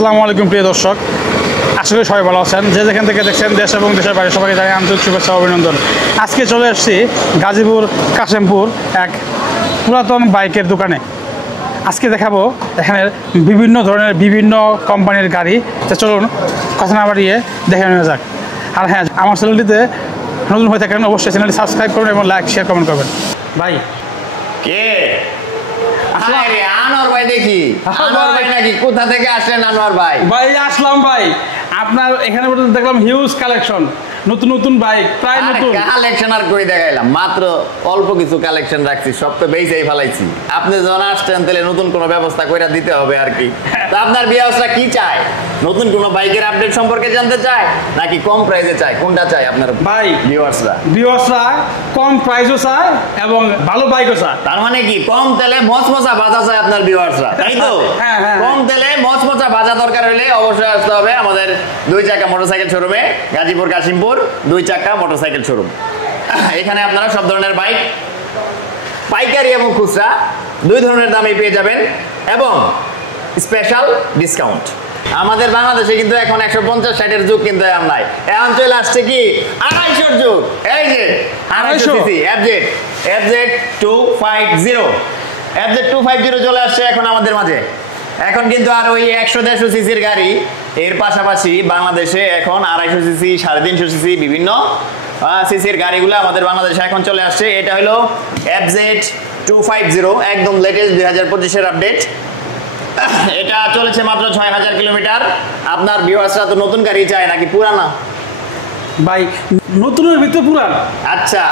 আসসালামু আলাইকুম প্রিয় দর্শক, আশা করি সবাই ভালো আছেন। যে যেখান থেকে দেখছেন দেশ এবং দেশের বাইরে সবাইকে জানাই আন্তরিক শুভেচ্ছা অভিনন্দন। আজকে চলে এসেছি গাজীপুর কাশিমপুর এক পুরাতন বাইকের দোকানে। আজকে দেখাবো এখানে বিভিন্ন ধরনের বিভিন্ন কোম্পানির গাড়ি। তো চলুন কথা না বাড়িয়ে দেখে নেওয়া যাক। আর হ্যাঁ, আমার চ্যানেলটিতে নতুন হয়ে থাকেন অবশ্যই চ্যানেলটি সাবস্ক্রাইব করবেন এবং লাইক শেয়ার কমেন্ট করবেন। ভাই কে আনোয়ার ভাই? দেখি আনোয়ার ভাই নাকি? কোথা থেকে আসলেন আনোয়ার ভাই? ভাই আসলাম ভাই, আপনার এখানে দেখলাম হিউজ কালেকশন, নতুন নতুন বাইক, প্রায় নতুন কালেকশন। আর কই দেখাইলাম, মাত্র অল্প কিছু কালেকশন রাখছি, সব তো বেচেই ফেলাইছি। আপনি যখন আসছেন তাহলে নতুন কোনো ব্যবস্থা করে দিতে হবে আর কি। তো আপনার বিয়াসরা কি চায়? নতুন কোনো বাইকের আপডেট সম্পর্কে জানতে চায় নাকি কম প্রাইসে চায়? কোনটা চায় আপনার ভাই? ভিউয়ার্সরা কম প্রাইসও চায় এবং ভালো বাইকও চায়। তার মানে কি কম তেলে মচমচা ভাজা চায় আপনার ভিউয়ার্সরা, তাই তো? হ্যাঁ। কম তেলে মচমচা ভাজা দরকার হলে অবশ্যই আসতে হবে আমাদের 2 চাকা মোটরসাইকেল শোরুমে, গাজীপুর কাশিমপুর 2 চাকা মোটরসাইকেল শোরুম। এখানে আপনারা সব ধরনের বাইক পাইকারি এবং খুচরা 2 ধরনের দামে পেয়ে যাবেন এবং স্পেশাল ডিসকাউন্ট। আমাদের বাংলাদেশে কিন্তু এখন 150-60-এর যুগ কিন্তু নাই, এখন চলে আসছে কি 250-এর যুগ। এই যে 250 সিসি FZ250 চলে আসছে এখন আমাদের মাঝে। এখন কিন্তু আর ওই 100-150 সিসির গাড়ি, এর পাশাপাশি বাংলাদেশে এখন 250 সিসি, 350 সিসি বিভিন্ন সিসির গাড়িগুলো আমাদের বাংলাদেশে এখন চলে আসছে। এটা হলো FZ250, একদম লেটেস্ট 2025-এর আপডেট। এটা চলেছে মাত্র 6000 কিলোমিটার। আপনার ভিউয়ার্সরা তো নতুন গাড়ি চায় নাকি পুরানা? ভাই নতুনের ভিতরে পুরান। আচ্ছা,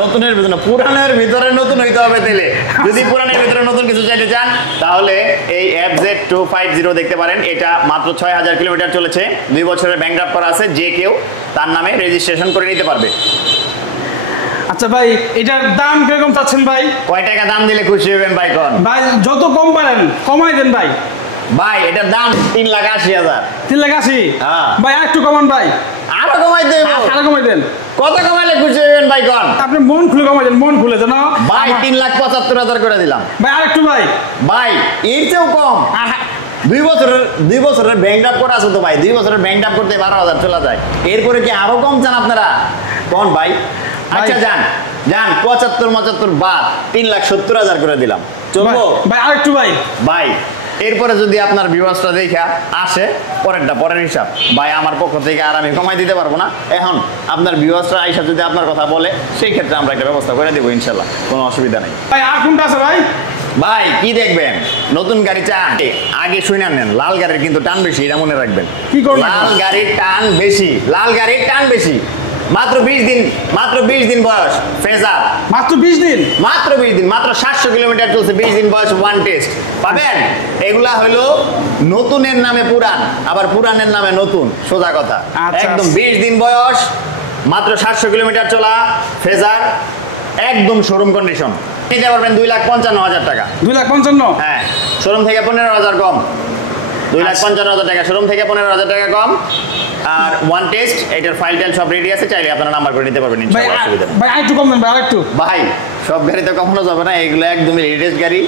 নতুনের ভিতরে পুরানের ভিতরে নতুন হইতে হবে তাহলে। যদি পুরানের ভিতরে নতুন কিছু চাইতে চান তাহলে এই FZ250 দেখতে পারেন। এটা মাত্র 6000 কিলোমিটার চলেছে, 2 বছরের ব্যাংক ড্রাফট করা আছে, যে কেউ তার নামে রেজিস্ট্রেশন করে নিতে পারবে। আচ্ছা ভাই, এটার দাম কিরকম চাচ্ছেন ভাই? কয় টাকা দাম দিলে খুশি হবেন ভাই? কোন ভাই যত কম পারেন কমাই দেন ভাই। ভাই এটার দাম 3,80,000। 3,80,000? হ্যাঁ। ভাই একটু কমান ভাই। আরো কমাই দেব। আরো কমাই দেন। কত কমাইলে খুশি হবেন ভাই? কোন আপনি মন খুলে কমাই দেন, মন খুলে দেন ভাই। 3,75,000 করে দিলাম ভাই। আরেকটু ভাই। ভাই এর চেয়েও কম। 2 বছরের ব্যাংক ড্রাফট করা আছে তো ভাই। 2 বছরের ব্যাংক ড্রাফট করতে 12,000 চলে যায়। এরপরে কি আরো কম চান আপনারা? কোন ভাই? আচ্ছা যান 75-75 বাদ 3,70,000 করে দিলাম, চলবো ভাই? আরেকটু ভাই। ভাই এরপরে যদি আপনার ভিউয়ার্সটা দেখা আসে, পরের হিসাব ভাই আমার পক্ষ থেকে আর আমি কমাই দিতে পারবো না। এখন আপনার ভিউয়ার্সরা আইসা যদি আপনার কথা বলে, সেই ক্ষেত্রে আমরা একটা ব্যবস্থা করে দেবো ইনশাল্লাহ, কোনো অসুবিধা নেই। ভাই আর কোনটা আছে ভাই? ভাই কি দেখবেন? নতুন গাড়ি চান? আগে শুনে নেন, লাল গাড়ির কিন্তু টান বেশি, এটা মনে রাখবেন। কি করবেন? লাল গাড়ির টান বেশি, লাল গাড়ির টান বেশি। মাত্র 20 দিন বয়স ফেজার। মাত্র 20 দিন? মাত্র 20 দিন, মাত্র 700 কিলোমিটার চলছে। 20 দিন বয়স, 1 টেস্ট পাবেন। এগুলা হলো নতুনের নামে পুরান, আবার পুরানের নামে নতুন, সোজা কথা। একদম 20 দিন বয়স, মাত্র 700 কিলোমিটার চলা ফেজার, একদম শোরুম কন্ডিশন। নিতে পারবেন 2,55,000 টাকা। 2,55,000? হ্যাঁ, শোরুম থেকে 15,000 কম। 2,55,000 টাকা শোরুম থেকে, 15,000 টাকা কম। আর 1 টেস্ট, এটার ফাইল টাইল সব রেডি আছে, চাইলে আপনারা নাম্বার করে নিতে পারবেন ইনশাআল্লাহ, অসুবিধা নেই। ভাই আরেকটু কম দেন ভাই, আরেকটু। ভাই সব গাড়ি তো কখনো যাবে না, এগুলো একদমই লেটেস্ট গাড়ি,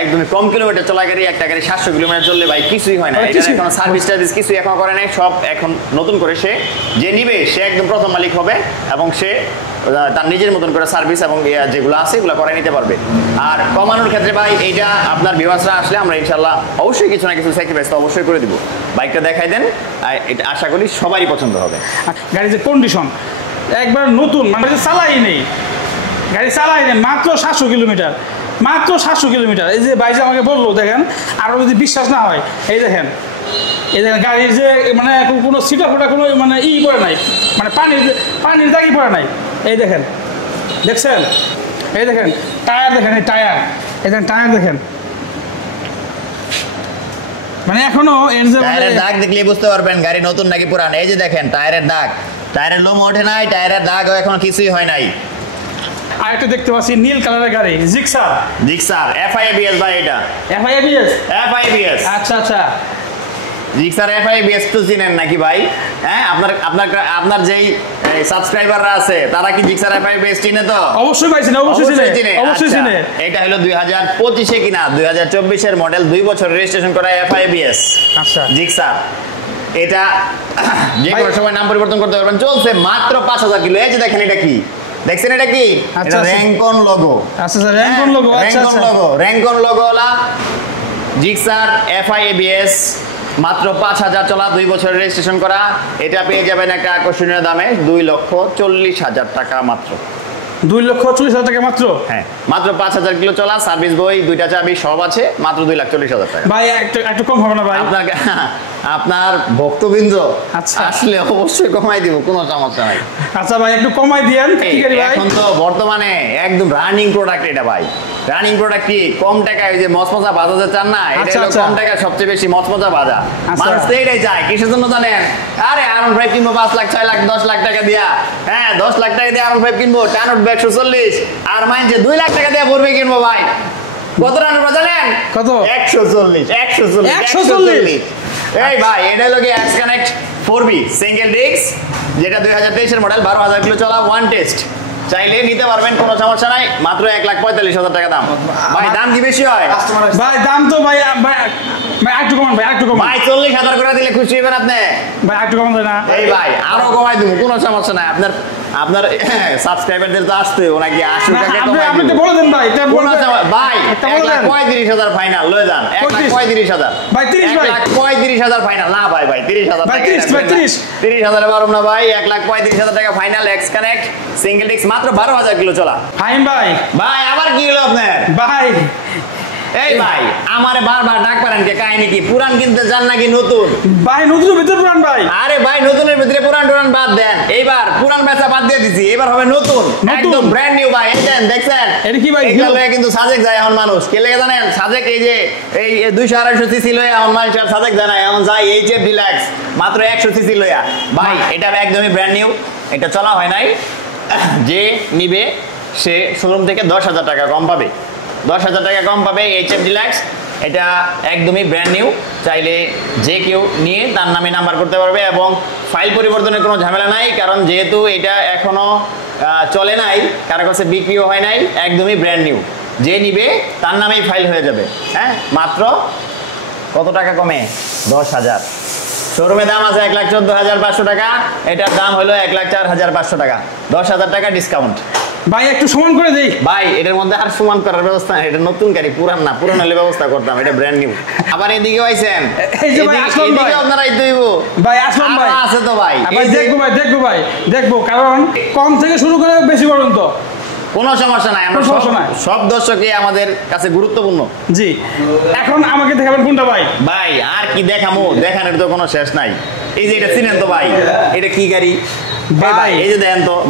একদমই কম কিলোমিটার চলা গাড়ি। একটা গাড়ি 700 কিলোমিটার চললে ভাই কিছুই হয় না। এটা এখন সার্ভিস টার্ভিস কিছুই এখন করে নাই, সব এখন নতুন করে সে যে নিবে সে একদম প্রথম মালিক হবে এবং সে তার নিজের মতন করে সার্ভিস এবং যেগুলো আছে এগুলো করে নিতে পারবে। আর কমানোর ক্ষেত্রে ভাই এইটা আপনার ভিউয়ার্সরা আসলে আমরা ইনশাল্লাহ অবশ্যই কিছু না কিছু স্যাক্রিফাইস তো অবশ্যই করে দিব। বাইকটা দেখাই দেন, এটা আশা করি সবারই পছন্দ হবে। গাড়ির যে কন্ডিশন একবার নতুন, মানে চালাই নেই, গাড়ি চালাই নেই, মাত্র 700 কিলোমিটার, মাত্র 700 কিলোমিটার। এই যে ভাই যে আমাকে বললো, দেখেন, আরও যদি বিশ্বাস না হয় এই দেখেন গাড়ির যে মানে কোনো সিটা ফোটা কোনো মানে পড়ে নাই, মানে পানির দাগি পড়ে নাই। এই দেখেন, দেখছেন? এই দেখেন টায়ার, দেখেন এই টায়ার, এই দেখেন টায়ার, দেখেন মানে এখনো এর যে টায়ারের দাগ দেখলে বুঝতে পারবেন গাড়ি নতুন নাকি পুরান। এই যে দেখেন টায়ারের দাগ, টায়ারের লোম ওঠে নাই, টায়ারের দাগ এখন কিছুই হয় নাই। আর একটা দেখতে পাচ্ছি নীল কালারের গাড়ি, জিক্সার FIABS ভাই। এটা FIABS। আচ্ছা। জিক্সার FIABS তো চিনেন নাকি ভাই? হ্যাঁ, আপনার যেই এই সাবস্ক্রাইবাররা আছে তারা কি জিক্সার এফআই বেস চিনে তো? অবশ্যই ভাই চিনে, অবশ্যই চিনে, অবশ্যই চিনে। এটা হলো 2025 এ কিনা 2024 এর মডেল, 2 বছর রেজিস্ট্রেশন করা এফআইবিএস আচ্ছা জিক্সার। এটা যে কোনো সময় নাম পরিবর্তন করতে পারবেন। চলছে মাত্র 5000 কিলো। এই যে দেখেন এটা কি, দেখছেন এটা কি? এটা র‍্যাঙ্কন লোগো। আচ্ছা স্যার, র‍্যাঙ্কন লোগো। আচ্ছা আচ্ছা, র‍্যাঙ্কন লোগোলা জিক্সার এফআইবিএস, মাত্র 5000 চলা, 2 বছর রেজিস্ট্রেশন করা। এটা পেয়ে যাবেন একটা আকর্ষণীয় দামে 2,40,000 টাকা মাত্র। 2,40,000 টাকা মাত্র? হ্যাঁ, মাত্র 5000 কিলো চলা, সার্ভিস বই, 2টা চাবি সব আছে, মাত্র 2,40,000 টাকা। ভাই একটু কম হবে না ভাই? আপনার ভক্তবৃন্দ আচ্ছা আসলে অবশ্যই কমাই দিব, কোনো সমস্যা নাই। আচ্ছা ভাই একটু কমাই দিয়েন। এখন তো বর্তমানে একদম রানিং প্রোডাক্ট এটা ভাই। রানিং প্রোডাক্ট কি কম টাকায় ওই যে মচমচা ভাজা যে চান না, এটা হলো কম টাকায় সবচেয়ে বেশি মচমচা ভাজা। মানুষ তো এটাই চায়। কিসের জন্য জানেন? আরে আরন 5 কিনবো 5 লাখ 6 লাখ 10 লাখ টাকা দিয়া, হ্যাঁ 10 লাখ টাকা দিয়ে আরন 5 কিনবো, টান উঠবে 140, আর মাইনছে 2 লাখ টাকা দিয়ে ভরবে কিনবো ভাই। কত রান উঠবে জানেন? কত? 140। এই ভাই এটা হলো কি x connect 4B single disc, যেটা 2023 এর মডেল, 12,000 কিলো চলা, ওয়ান টেস্ট। চাইলে নিতে পারবেন, কোনো সমস্যা নাই। মাত্র 1,45,000 টাকা দাম। ভাই দাম কি বেশি হয়? ভাই দাম তো ভাই একটু কমান ভাই, একটু কমান ভাই। 40,000 করে দিলে খুশি হবেন আপনি ভাই, একটু কমান যায় না? এই ভাই আরো কমাই দেবো, কোনো সমস্যা নাই। আপনার সাবস্ক্রাইবারদের তো আসতে নাকি 80 টাকা কমাই আপনি তো বলে দেন ভাই। ভাই 1,35,000 ফাইনাল লয়ে যান। 1,35,000 ভাই, 30 ভাই, 1,35,000 ফাইনাল না ভাই। 30,000 ভাই, 30,000 এ পারব না ভাই। 1,35,000 টাকা final, x connect single disc, মাত্র 12,000 কিলো চলা। ফাইন ভাই। ভাই আবার কি হলো আপনার? ভাই এই ভাই আমারে বারবার ডাক পারেন কে? কাহিনী কি? পুরান কিনতে যান নাকি নতুন? ভাই নতুনের ভিতরে পুরান ভাই। আরে ভাই নতুনের ভিতরে পুরান টুরান বাদ দেন, এইবার পুরান বেচা বাদ দিয়ে দিছি, এবার হবে নতুন, একদম ব্র্যান্ড নিউ ভাই। এই দেন, দেখছেন এটা কি ভাই? এগুলো লয়ে কিন্তু সাজেক যায় এখন মানুষ। কে লেগে জানেন? সাজেক এই যে এই 200-250 সিসি লয়ে এখন মানুষ আর সাজেক যায় না, এখন যায় এইচএফ ডিলাক্স মাত্র 100 সিসি লয়া। ভাই এটা একদমই ব্র্যান্ড নিউ, এটা চলা হয় নাই। যে নিবে সে শোরুম থেকে 10,000 টাকা কম পাবে, 10,000 টাকা কম পাবে এইচএফ ডিলাক্স। এটা একদমই ব্র্যান্ড নিউ, চাইলে যে কেউ নিয়ে তার নামে নাম্বার করতে পারবে, এবং ফাইল পরিবর্তনের কোনো ঝামেলা নাই, কারণ যেহেতু এটা এখনো চলে নাই, কারো কাছে বিক্রিও হয় নাই, একদমই ব্র্যান্ড নিউ। যে নিবে তার নামেই ফাইল হয়ে যাবে। হ্যাঁ, মাত্র কত টাকা কমে? 10,000। শোরুমে দাম আছে 1,14,500 টাকা, এটার দাম হলো 1,04,500 টাকা, 10,000 টাকা ডিসকাউন্ট। ভাই একটু সমান করে দেই ভাই। এটার মধ্যে আর সমান করার ব্যবস্থা নাই, এটা নতুন গাড়ি, পুরান না। পুরান হলে ব্যবস্থা করতাম, এটা ব্র্যান্ড নিউ। আবার এদিকে আইছেন, এই যে ভাই আসলাম ভাই, আপনারা আইতেইব ভাই আসলাম ভাই, আছে তো ভাই। ভাই দেখবো ভাই, দেখবো ভাই, দেখবো, কারণ কম থেকে শুরু করে বেশি পর্যন্ত কোনো সমস্যা নাই। আমরা সব দর্শকই আমাদের কাছে গুরুত্বপূর্ণ। জি, এখন আমাকে দেখাবেন কোনটা ভাই? ভাই আর কি দেখামো, দেখানোর তো কোনো শেষ নাই। এই যে এটা চিনেন তো ভাই? এটা কি গাড়ি ভাই? এই যে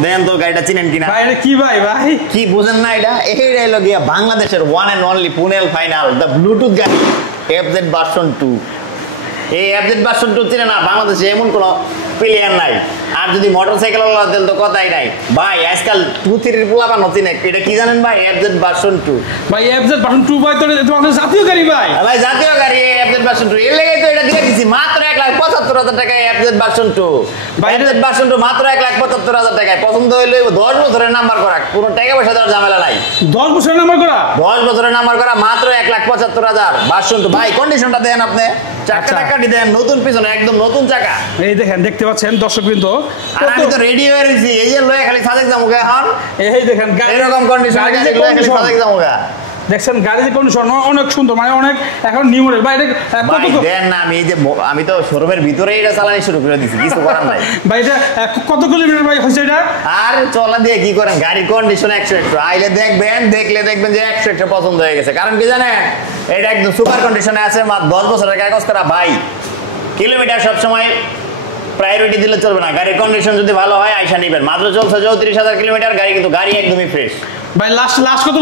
দেন তো গাড়িটা চিনেন কিনা? ভাই এটা কি ভাই? ভাই কি বুঝেন না এটা? এইটা হলো গিয়া বাংলাদেশের ওয়ান এন্ড অনলি পুনেল ফাইনাল দ্য ব্লুটুথ গাড়ি এফজেড ভার্সন 2। এই এফজেড ভার্সন 2 চিনে না বাংলাদেশে এমন কোনো প্লেয়ার নাই। আর যদি মোটরসাইকেল ওয়ালা দেন তো কথাই নাই ভাই। আজকাল 2-3 পোলাপা নতুন এটা কি জানেন ভাই? এফজেড ভার্সন 2 ভাই। এফজেড ভার্সন 2 ভাই তো তোমাদের জাতীয় গাড়ি ভাই। ভাই জাতীয় গাড়ি এফজেড ভার্সন 2, এর লাগেই তো এটা দিয়ে দিছি মাত্র 1,75,000 টাকায় এফজেড ভার্সন 2। ভাই এফজেড ভার্সন 2 মাত্র 1,75,000 টাকায়। পছন্দ হইলে 10 বছরের নাম্বার করা, কোনো টাকা পয়সা দেওয়ার ঝামেলা নাই। 10 বছরের নাম্বার করা? 10 বছরের নাম্বার করা, মাত্র 1,75,000 ভার্সন 2। ভাই কন্ডিশনটা দেন আপনি, চাকা টাকাটি দেন নতুন, পিছনে একদম নতুন চাকা। এই দেখেন, দেখতে পাচ্ছেন দর্শকবৃন্দ, আমি তো রেডি হয়ে গেছি। এই যে লয়ে খালি সাজেক জামুগা এখন। এই দেখেন এরকম কন্ডিশন গাড়ি লয়ে খালি সাজেক জামুগা। দেখছেন গাড়ির কন্ডিশন অনেক সুন্দর, মানে অনেক এখন নিউ মডেল ভাই। ভাই দেন না, আমি তো শোরুমের ভিতরে এটা চালানি শুরু করে দিছি, কিছু করার নাই ভাই। এটা কত কিলোমিটার ভাই হইছে এটা? আর চলা দিয়ে কি করেন? গাড়ির কন্ডিশন 100 আইলে দেখবেন, দেখলে দেখবেন যে 100 পছন্দ হয়ে গেছে। কারণ কি জানেন? এটা একদম সুপার কন্ডিশনে আছে, মাত্র 10 বছরের কাগজ করা ভাই। কিলোমিটার সবসময় প্রায়োরিটি দিলে চলবে না, গাড়ির কন্ডিশন যদি ভালো হয় আইসা নিবেন। মাত্র চলছে 34,000 কিলোমিটার গাড়ি, কিন্তু গাড়ি একদমই ফ্রেশ ভাই। লাস্ট কত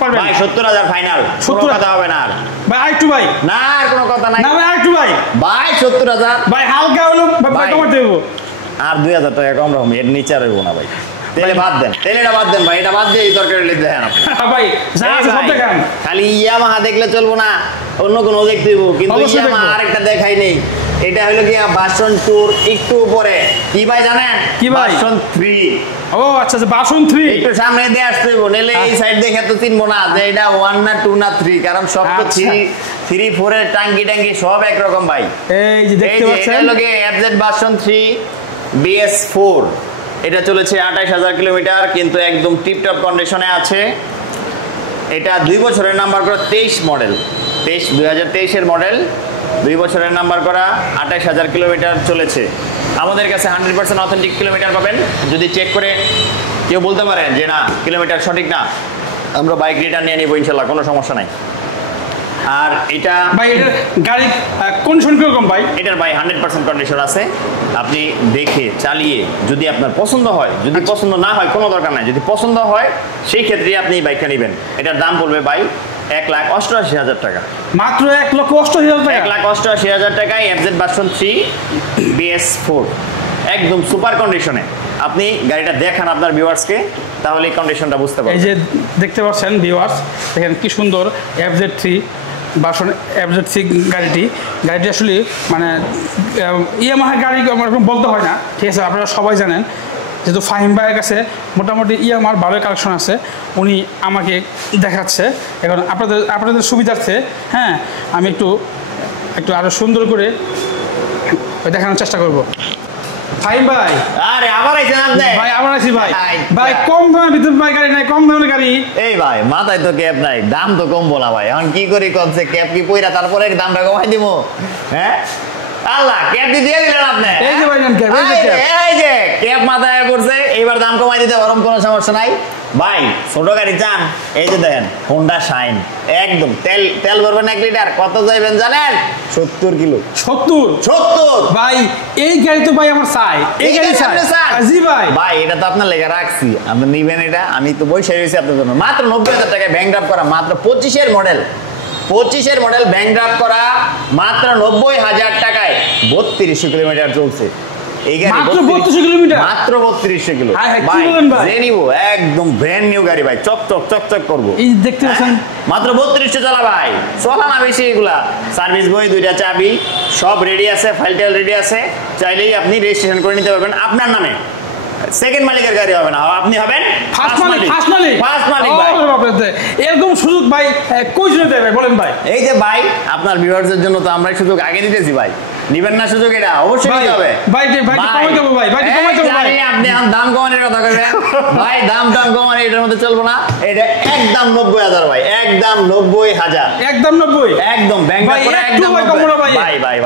পারবেন ভাই? 70,000 ফাইনাল, 70 কথা হবে না আর ভাই। আরেকটু ভাই? না আর কোনো কথা নাই। না ভাই আরেকটু ভাই। ভাই 70,000 ভাই হালকা হলো ভাই, কমাতে দেব। আর 2,000 টাকা কম রাখুন, এর নিচে আর হইব না ভাই। তেলে বাদ দেন, তেলেটা বাদ দেন ভাই, এটা বাদ দিয়ে এই তরকারি দেখেন আপনি। ভাই যা আছে সব দেখান। খালি ইয়ামাহা দেখলে চলবো না, অন্য কোনো দেখতে দেবো, কিন্তু অবশ্যই ইয়ামাহা দেখবো। আরেকটা দেখাই নেই, এটা হলো গিয়া ভার্সন 2 একটু উপরে। কি ভাই জানেন? কি ভাই? ভার্সন 3। ও আচ্ছা আচ্ছা, বাসন 3 একটু সামনে দিয়ে আসতে হইব, নইলে এই সাইড দেখে তো চিনবো না যে এটা 1 না 2 না 3, কারণ সব তো আচ্ছা। 3 4 এর টাঙ্কি টাঙ্কি সব একরকম ভাই। এই যে এই দেখতে যে এটা পাচ্ছেন, হলো গিয়ে FZ ভার্সন 3 BS4, এটা চলেছে 28000 কিলোমিটার, কিন্তু একদম টিপটপ কন্ডিশনে আছে। এটা 2 বছরের নাম্বার করা 23 মডেল, 2023 এর মডেল, 2 বছরের নাম্বার করা, 28000 কিলোমিটার চলেছে। আমাদের কাছে 100% অথেন্টিক কিলোমিটার পাবেন। যদি চেক করে কেউ বলতে পারেন যে না কিলোমিটার সঠিক না, আমরা বাইক রিটার্ন নিয়ে নিব ইনশাল্লাহ, কোনো সমস্যা নাই। আর এটা ভাই এটার গাড়ি কন্ডিশন কিরকম ভাই? এটার ভাই 100% কন্ডিশন আছে। আপনি দেখে চালিয়ে যদি আপনার পছন্দ হয়, যদি পছন্দ না হয় কোনো দরকার নাই, যদি পছন্দ হয় সেই ক্ষেত্রে আপনি এই বাইকটা নেবেন। এটার দাম পড়বে ভাই 1,88,000 টাকা, মাত্র 1,88,000 টাকা। 1,88,000 টাকায় FZ ভার্সন 3 BS4 একদম সুপার কন্ডিশনে। আপনি গাড়িটা দেখান আপনার ভিউয়ার্সকে, তাহলে এই কন্ডিশনটা বুঝতে এই পারবেন। যে দেখতে পাচ্ছেন ভিউয়ার্স, দেখেন কি সুন্দর FZ3 ভার্সন, FZ3 গাড়িটি আসলে মানে ইয়ামাহা গাড়ি এরকম বলতে হয় না, ঠিক আছে, আপনারা সবাই জানেন। যেহেতু ফাহিম ভাইয়ের কাছে মোটামুটি ইয়ামাহার ভালো কালেকশন আছে, উনি আমাকে দেখাচ্ছে। এখন আপনাদের সুবিধার্থে হ্যাঁ আমি একটু আরো সুন্দর করে দেখানোর চেষ্টা করব। ফাহিম ভাই, আরে আবার আইছেন আপনি? ভাই আবার আছি ভাই। আচ্ছা। ভাই কম দামের ভিতর ভাই গাড়ি নাই, কম দামের গাড়ি। এই ভাই মাথায় তো ক্যাপ নাই, দাম তো কম বলা ভাই, এখন কি করি কমছে ক্যাপ কি পইরা তারপরে দামটা কমাই দিব? হ্যাঁ আল্লাহ, ক্যাপ দিয়ে দিলেন আপনি। এই যে ভাই নেন ক্যাপ, এই যে ক্যাপ। এই যে ক্যাপ মাথায় পড়ছে, এইবার দাম কমাই দিতে পারম, কোনো সমস্যা নাই ভাই। ছোট গাড়ি চান, এই যে দেখেন হোন্ডা শাইন, একদম তেল ভরবেন 1 লিটার, কত যাইবেন জানেন? 70 কিলো। 70 ভাই, এই গাড়ি তো ভাই আমার চাই, এই গাড়ি চাই। জি ভাই। ভাই এটা তো আপনার লেগে রাখছি, আপনি নিবেন এটা, আমি তো বসে রয়েছি আপনার জন্য। মাত্র 90,000 টাকায় ব্যাংক ড্রাফট করা, মাত্র 25 এর মডেল ব্যাংক ড্রাফট করা, মাত্র 90,000 টাকায় 3200 কিলোমিটার চলছে। এই গাড়ি মাত্র 3200 কিলোমিটার, মাত্র 3200 কিলো। হ্যাঁ, কি ভাই বলেন ভাই? যে নিব একদম ব্র্যান্ড নিউ গাড়ি ভাই, চকচক করবো। এই দেখতে পাচ্ছেন মাত্র 3200 চলা ভাই, চলা না বেশি এগুলা। সার্ভিস বই, 2টা চাবি, সব রেডি আছে, ফাইলটাল রেডি আছে, চাইলেই আপনি রেজিস্ট্রেশন করে নিতে পারবেন আপনার নামে। সেকেন্ড মালিকের গাড়ি হবে না, আপনি হবেন ফার্স্ট মালিক ভাই। এরকম সুযোগ ভাই কই জন্য দেয় ভাই বলেন ভাই? এই যে ভাই আপনার ভিউয়ারদের জন্য তো আমরা সুযোগ আগে দিতেছি ভাই, নিবেন না সুযোগ? এটা অবশ্যই নিতে হবে ভাই। কমাই দেবো ভাই, কমাই দেবো ভাই। আপনি এখন দাম কমানোর কথা কইবেন ভাই, দাম কমানো এটার মধ্যে চলবো না। এটা একদম 90,000 ভাই, একদম 90,000, একদম 90, একদম ব্যাংক করে একদম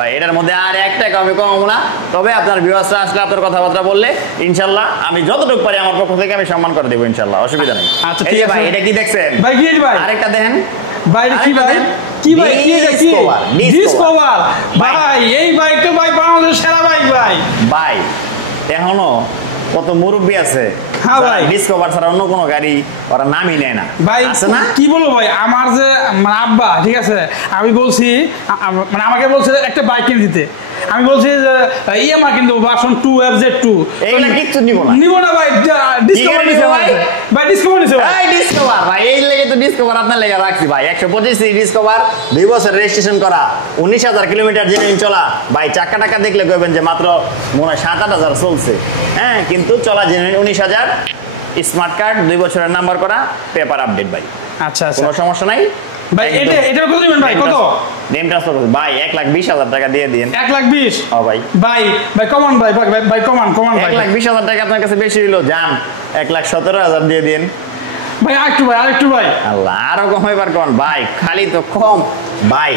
ভাই। এটার মধ্যে আর 1 টাকা আমি কমাবো না। তবে আপনার ভিউয়ার্সরা আসলে আপনার কথাবার্তা বললে ইনশাআল্লাহ আমি যতটুকু পারি আমার পক্ষ থেকে আমি সম্মান করে দেবো ইনশাআল্লাহ, অসুবিধা নেই। আচ্ছা এই ঠিক যে আছে ভাই, এটা কি দেখছেন ভাই? কি ভাই? আরেকটা দেখেন ভাই, কি ভাই? কি ভাই? কি এটা কি? ডিসকভার ভাই, এই বাইক তো ভাই বাংলাদেশের সেরা বাইক ভাই। ভাই এখনো কত মুরব্বি আছে হ্যাঁ ভাই, ডিসকভার ছাড়া অন্য কোনো গাড়ি ওরা নামই নেয় না ভাই। আছে না? কি বলবো ভাই, আমার যে মানে আব্বা, ঠিক আছে, আমি বলছি মানে আমাকে বলছে একটা বাইক কিনে দিতে, আমি বলছি যে ইএমআ কিন্তু ভার্সন 2 FZ2 এইগুলা কিচ্ছু নিব না ভাই। ডিসকভার নিছে ভাই, ডিসকভার নিছে ভাই। এই ডিসকভার ভাই, এই লেগে তো ডিসকভার আপনার লেগে রাখছি ভাই। 125 সিসি ডিসকভার, 2 বছর রেজিস্ট্রেশন করা, 19,000 কিলোমিটার জেনুইন চলা ভাই। চাকা টাকা দেখলে কইবেন যে মাত্র মনে হয় 7-8 চলছে, হ্যাঁ, কিন্তু চলা জেনুইন 19,000। স্মার্ট কার্ড, 2 বছরের নাম্বার করা, পেপার আপডেট ভাই। আচ্ছা আচ্ছা, কোনো সমস্যা নাই ভাই। এটা কত দিবেন ভাই? কত নেম ট্রান্সফার ভাই? 1,20,000 টাকা দিয়ে দিন। 1,20,000? হ্যাঁ ভাই। ভাই কমান ভাই, ভাই কমান ভাই। 1,20,000 টাকা আপনার কাছে বেশি হইলো, যান 1,17,000 দিয়ে দিন ভাই। আরেকটু ভাই। আল্লাহ, আরো কম হইবার কোন ভাই, খালি তো কম ভাই।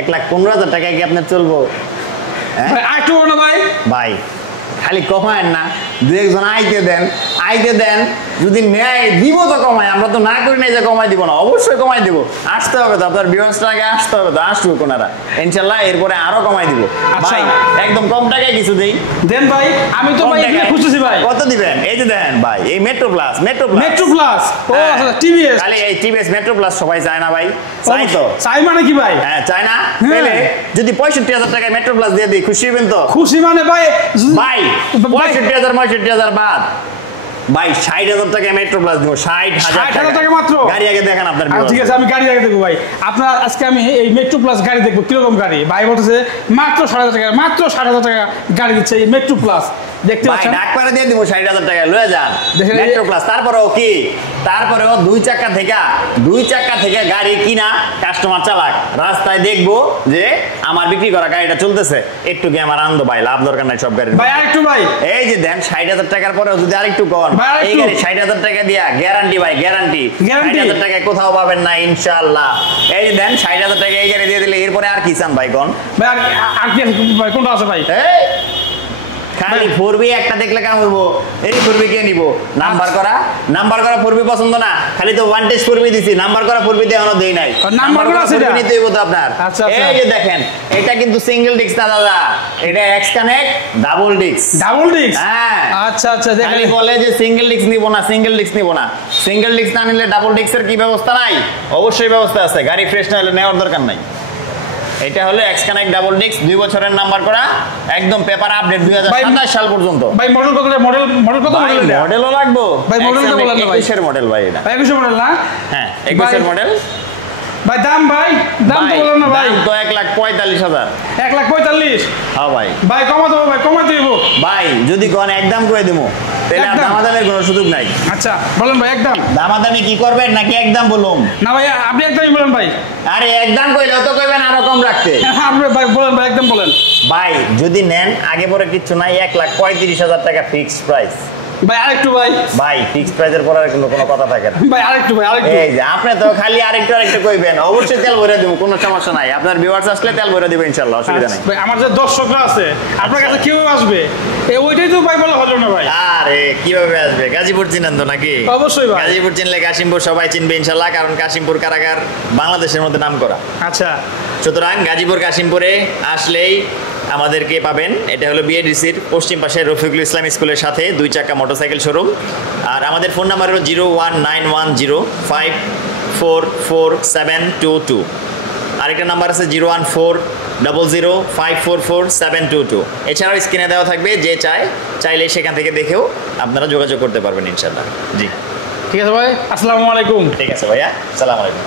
1,15,000 টাকা কি আপনার চলবো? ভাই আরেকটু বড় না ভাই? ভাই খালি কমায়েন না, 2-1 জন আইতে দেন, যদি নেয় দিব তো কমাই, আমরা তো না করি নাই যে কমাই দিব না, অবশ্যই কমাই দিব। আসতে হবে তো, আপনার ভিউয়ার্সরা আগে আসতে হবে তো, আসবে কোনারা ইনশাআল্লাহ, এরপরে আরো কমাই দিব ভাই। একদম কম টাকায় কিছু দেই দেন ভাই। আমি তো ভাই খুঁজতেছি ভাই। কত দিবেন? এই যে দেন ভাই, এই মেট্রো প্লাস। ও আচ্ছা, টিভিএস। খালি এই টিভিএস মেট্রো প্লাস সবাই চায় না ভাই? চাই তো। চাই মানে কি ভাই? হ্যাঁ চায় না। তাহলে যদি 65,000 টাকায় মেট্রো প্লাস দিয়ে দিই, খুশি হবেন তো? খুশি মানে ভাই 65,000 বাদ ভাই 60,000 টাকা মেট্রো প্লাস দিব, 60,000 টাকা মাত্র। গাড়ি আগে দেখেন আপনার আচ্ছা, viewers। ঠিক আছে, আমি গাড়ি আগে দেখবো ভাই। আপনার আজকে আমি এই মেট্রো প্লাস গাড়ি দেখবো, কিরকম গাড়ি ভাই বলতেছে মাত্র 60,000 টাকা, মাত্র 60,000 টাকা গাড়ি দিচ্ছে এই মেট্রো প্লাস, দেখতে ভাই পাচ্ছেন। ডাক পারে দিয়ে দিব 60,000 টাকা লয়ে যান দেখেন এই- মেট্রো প্লাস। তারপরেও কি, তারপরেও দুই চাকা থেকে গাড়ি কিনা কাস্টমার চালাক, রাস্তায় দেখবো যে আমার বিক্রি করা গাড়িটা চলতেছে, একটু কি আমার আনন্দ ভাই, লাভ দরকার নাই সব গাড়ির ভাই আরেকটু ভাই, এই যে দেন 60,000 টাকার পরেও যদি আরেকটু কন, ভাই, আরেকটু। এই গাড়ি 60,000 টাকা দিয়া গ্যারান্টি ভাই, গ্যারান্টি Guarantee? 60,000 টাকায় কোথাও পাবেন না ইনশাআল্লাহ। এই যে দেন 60,000 টাকা এই গাড়ি দিয়ে দিলে এরপরে আর কি চান ভাই কোন? ভাই আর কি আছে ভাই, কোনটা আছে ভাই? এই খালি 4B একটা দেখলে কেমন বলবো, এই 4B কে নিব? নাম্বার করা 4B পছন্দ না, খালি তো ওয়ান টেস্ট 4B দিছি, নাম্বার করা 4B দেওয়ানো দেই নাই, নাম্বার করা আছে 4B এটা? নিতে হইব তো আপনার। আচ্ছা, আচ্ছা। এই যে দেখেন এটা কিন্তু সিঙ্গেল ডিস্ক না দাদা, এটা x connect double disc. Double disc? হ্যাঁ। আচ্ছা আচ্ছা, দেখেন খালি বলে যে সিঙ্গেল ডিস্ক নিব না, সিঙ্গেল ডিস্ক নিব না, সিঙ্গেল ডিস্ক না নিলে ডাবল ডিস্কের কি ব্যবস্থা নাই? অবশ্যই ব্যবস্থা আছে, গাড়ি ফ্রেশ না হলে নেওয়ার দরকার নাই। এটা হলো এক্স কানেক্ট ডাবল ডিস্ক, 2 বছরের নাম্বার করা, একদম পেপার আপডেট 2027 সাল পর্যন্ত। ভাই মডেল কত, মডেল কত ভাই মডেল এটা? মডেলও লাগবে ভাই, মডেলটা বলেন না ভাই। 21 এর মডেল ভাই এটা। ভাই 21 মডেল না? হ্যাঁ 21 এর ভাই, মডেল। ভাই দাম তো বলেন না ভাই। দাম তো 1,45,000। 1,45,000? হ্যাঁ ভাই। ভাই কমাতে হবে ভাই, কমাতে দিব। ভাই যদি কোন একদম করে দিমু তাহলে আর একদম? দামাদামির কোনো সুযোগ নাই। আচ্ছা বলেন ভাই, একদম। দামাদামি কি করবেন নাকি একদম বলুম? না ভাই আপনি একদমই বলেন ভাই। আরে একদম কইলেও তো কইবেন আরো কম রাখতে। আপনি ভাই বলেন ভাই, একদম বলেন। ভাই যদি নেন আগে পরে কিচ্ছু নাই, 1,35,000 টাকা ফিক্সড প্রাইস। ভাই আরেকটু ভাই। ভাই ফিক্সড প্রাইসের পর আর কোনো কথা থাকে না। ভাই আরেকটু ভাই, আরেকটু। এই যে আপনি তো খালি আরেকটু কইবেন, অবশ্যই তেল ভরে দেব, কোনো সমস্যা নাই। আপনার ভিউয়ার্স আসলে তেল ভরে দেব ইনশাআল্লাহ, অসুবিধা নাই। ভাই আমার যে দর্শকরা আছে আপনার কাছে কেউ আসবে, ওইটাই তো ভাই বলে হলো না ভাই। আরে কিভাবে আসবে? গাজীপুর চিনেন তো নাকি? অবশ্যই ভাই। গাজীপুর চিনলে কাশিমপুর সবাই চিনবে ইনশাআল্লাহ, কারণ কাশিমপুর কারাগার বাংলাদেশের মধ্যে নামকরা। আচ্ছা সুতরাং গাজীপুর কাশিমপুরে আসলেই আমাদেরকে পাবেন। এটা হলো বিএডিসির পশ্চিম পাশে রফিকুল ইসলাম স্কুলের সাথে 2 চাকা মোটরসাইকেল শোরুম। আর আমাদের ফোন নাম্বার হলো 01910544722। আরেকটা নাম্বার আছে 01400544722। এছাড়াও স্ক্রিনে দেওয়া থাকবে, যে চাইলে সেখান থেকে দেখেও আপনারা যোগাযোগ করতে পারবেন ইনশাআল্লাহ। জি ঠিক আছে ভাই, আসসালামু আলাইকুম। ঠিক আছে ভাইয়া, সালাম আলাইকুম।